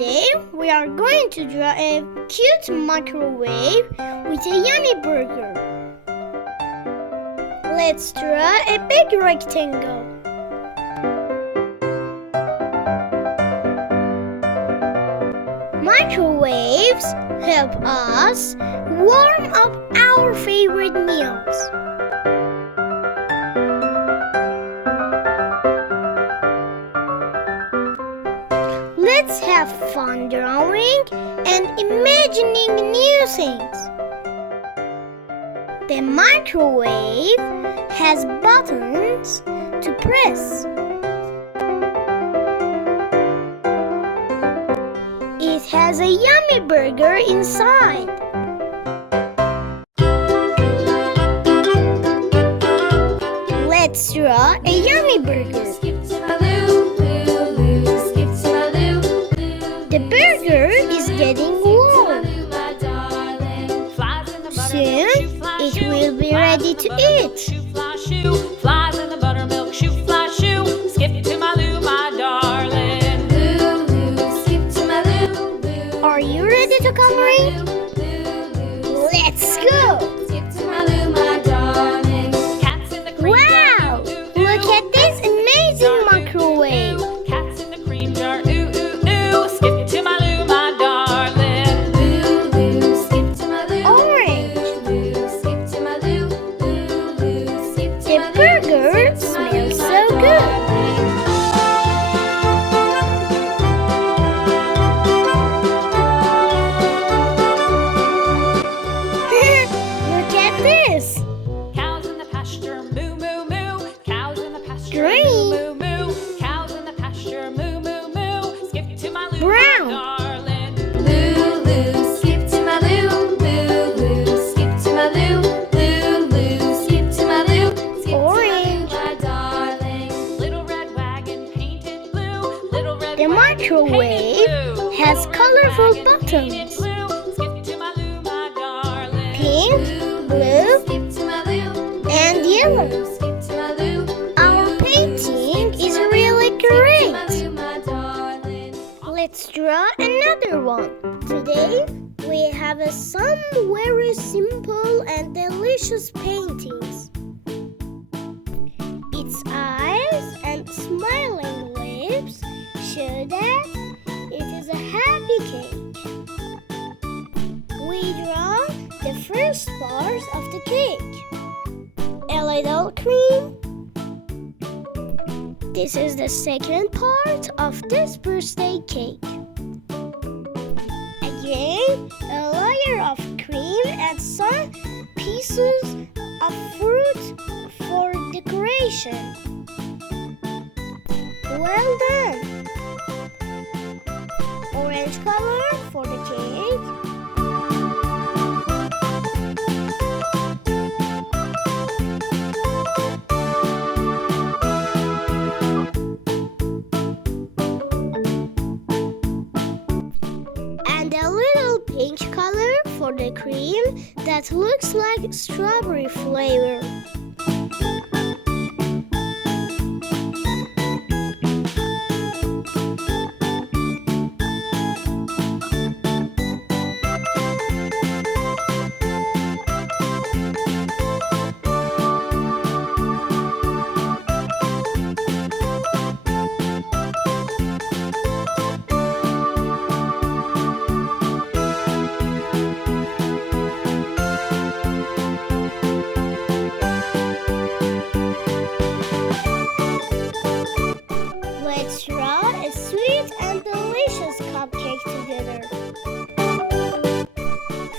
Today we are going to draw a cute microwave with a yummy burger. Let's draw a big rectangle. Microwaves help us warm up our favorite meals. Let's have fun drawing and imagining new things. The microwave has buttons to press. It has a yummy burger inside. Let's draw a yummy burger. The burger is getting warm. Soon it will be ready to eat. Flies in the buttermilk, shoo, fly, shoo. Skip to my loo, my darling. Loo, loo, skip to my loo, loo. Are you ready to come rain? Let's go! Skip to my loo, my darling. Cats in the cream jar. Wow! Look at this amazing microwave. Cats in the cream jar. Ooh, ooh, ooh. Skip to my loo, my darling. Loo, loo, skip to my loo. Orange. Loo, skip to my loo. Loo, loo, skip to my loo. The burger smells so good. Look at this. Cows in the pasture, moo, moo, moo. Cows in the pasture, green. Moo, moo, moo. Cows in the pasture, moo, moo, moo. Skip to my loo, brown. My darling. Loo, loo, skip to my loo. Loo, loo, skip to my loo. Loo, loo, skip to my loo. Skip orange. To my loo, my darling. Little red wagon painted blue. Little red the microwave has colorful buttons. Pink, blue, and yellow. Our painting is really great. Let's draw another one. Today we have some very simple and delicious paintings. Its eyes and smiling lips show that it is a happy cake. We draw the first part of the cake. A little cream. This is the second part of this birthday cake. Again, a layer of cream and some pieces of fruit for decoration. Well done! Orange color for the cake. And a little pink color for the cream that looks like strawberry flavor. Let's draw a sweet and delicious cupcake together.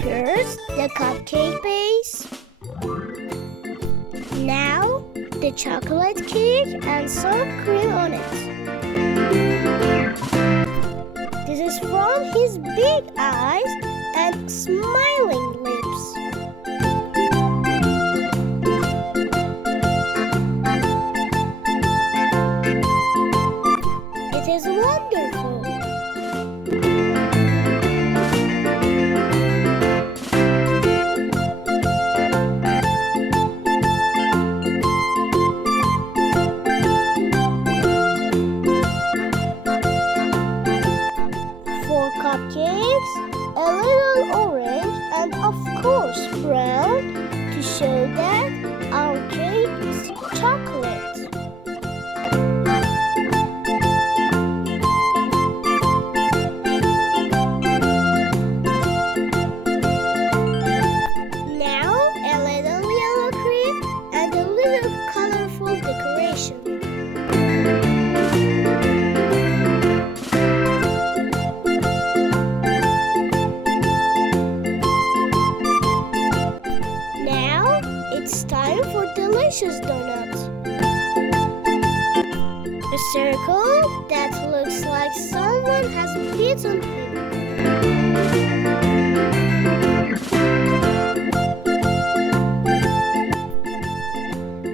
First, the cupcake base. Now, the chocolate cake and some cream on it. This is from his big eyes and smiling lips. It is wonderful. circle that looks like someone has beaten him.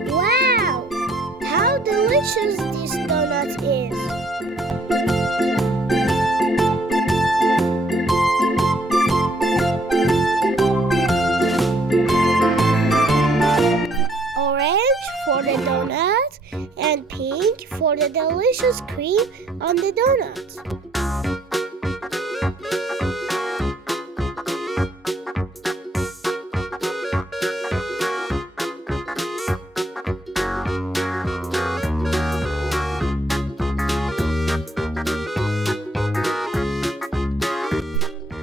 Wow! How delicious this donut is! Orange for the donut and pink for the delicious cream on the donut.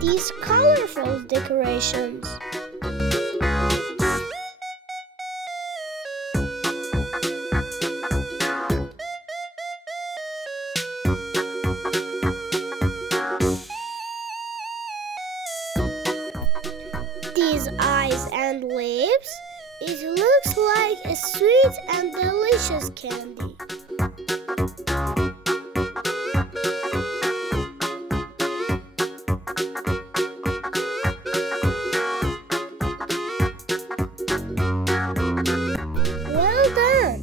These colorful decorations. These eyes and lips, it looks like a sweet and delicious candy. Well done!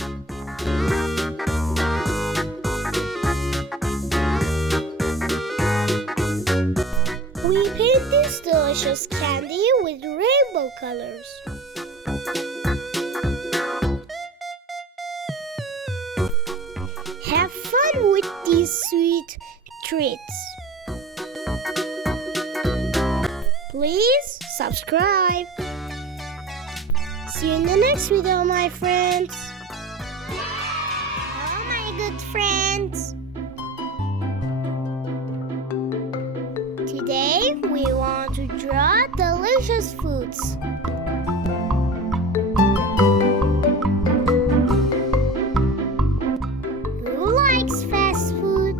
We paint this delicious candy with rainbow colors. Have fun with these sweet treats. Please subscribe. See you in the next video, my friends. Hello, my good friends. Today we want to draw delicious foods. Who likes fast food?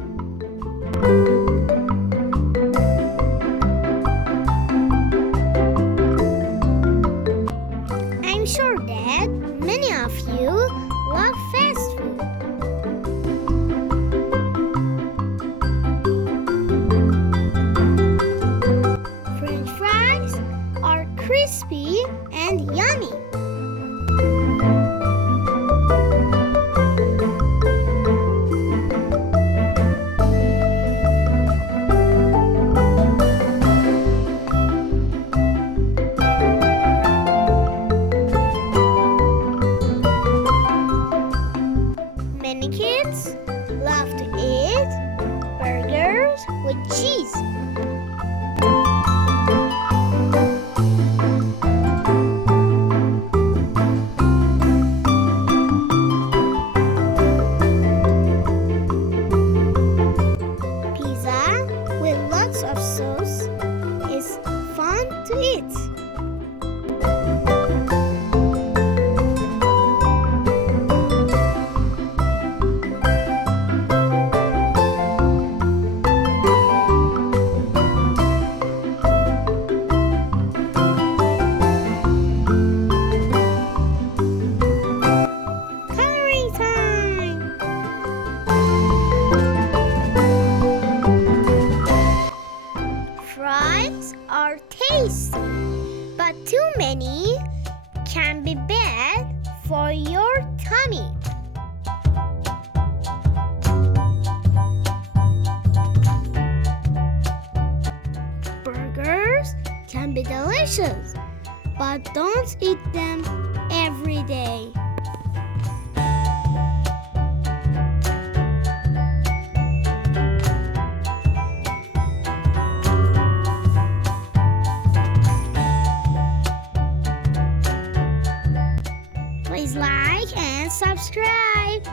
I'm sure that many of you love fast food. French fries are crispy and yummy. Many kids love to eat burgers with cheese. Pizza with lots of sauce is fun to eat. Coloring time! Fries are tasty, but too many can be bad for your tummy. Burgers can be delicious, but don't eat them every day. Please like and subscribe.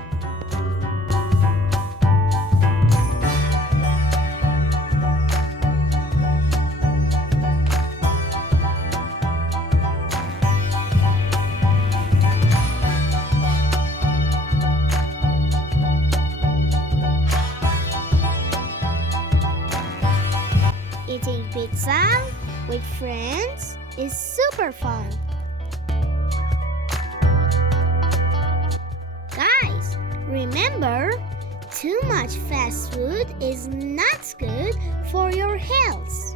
Eating pizza with friends is super fun. Guys, remember Too much fast food is not good for your health.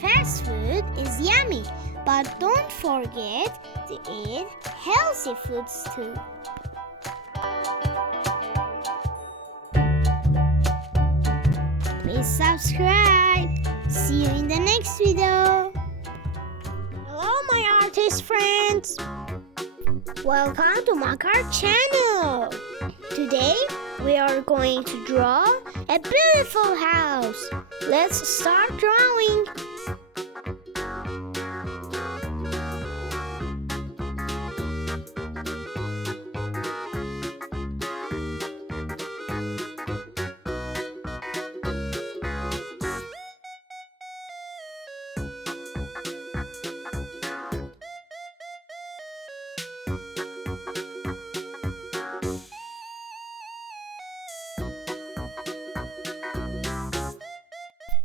Fast food is yummy, but don't forget to eat healthy foods too. Please subscribe. See you in the next video. Hello my artist friends. Welcome to Maak channel. Today we are going to draw a beautiful house. Let's start drawing.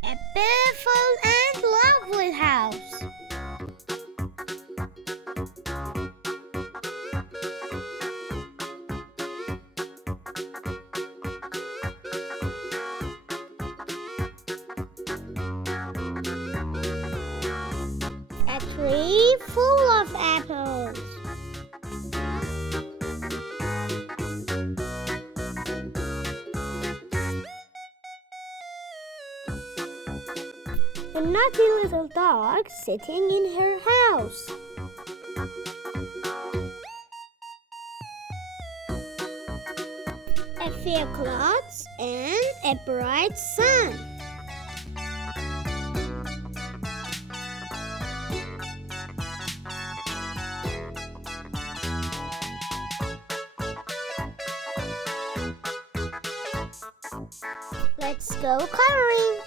A beautiful and lovely house. A tree full of apples. A naughty little dog sitting in her house. A few clouds and a bright sun. Let's go coloring.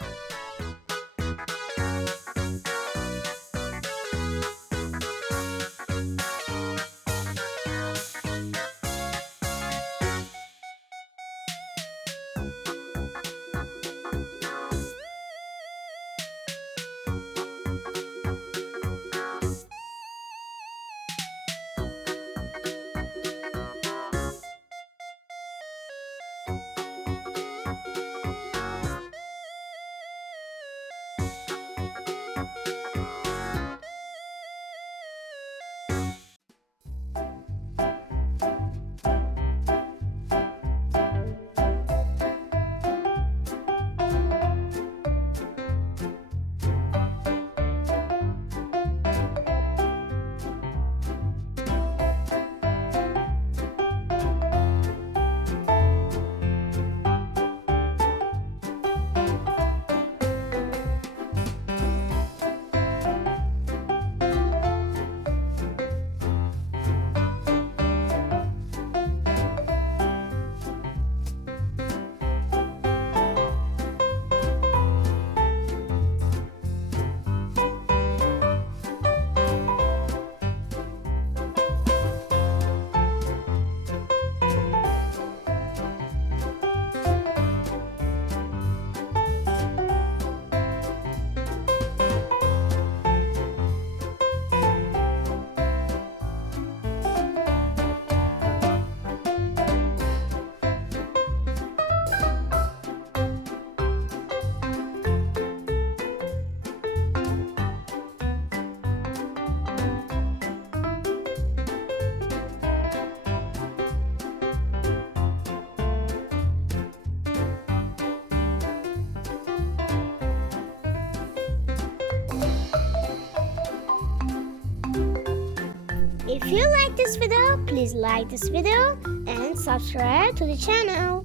If you like this video, please like this video and subscribe to the channel.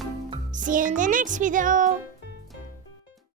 See you in the next video.